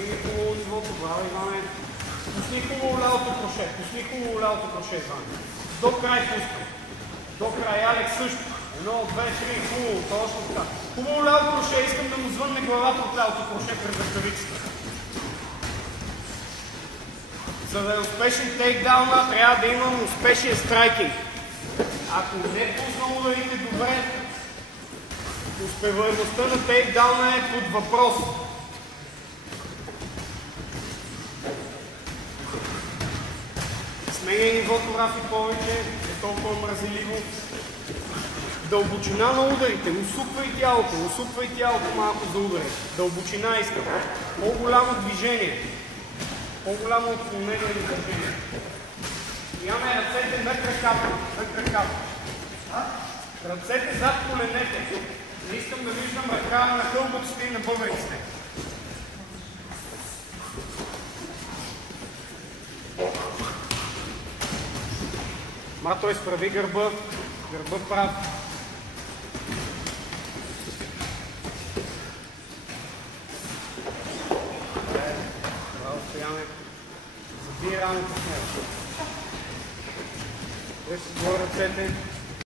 Вдигни хубаво нивото, браво, Иване. Пусни хубаво лявото кроше, Иване. До край пускай. До край, Алекс също. 1, 2, 3, хубаво, точно така. Хубаво ляво кроше, искам да му звънне главата от лявото кроше през ръкавицата. За да е успешен тейкдауна, трябва да имам успешен страйкинг. Ако не пусна ударите добре, успеваемостта на тейкдауна е под въпрос. Сменяй нивото, Рафи, повече, е толкова мразеливо. Дълбочина на ударите, усупвай тялото малко за удари. Дълбочина искам. По-голямо движение. По-голямо отклонение на движение. Имаме ръцете на краката. Ръцете зад коленете. Не искам да виждам ръка на хълбоците и на бъбриците. Мато изправи гърба прав. Браво, Стояне. Забие раното с него. Дай си горе ръцете.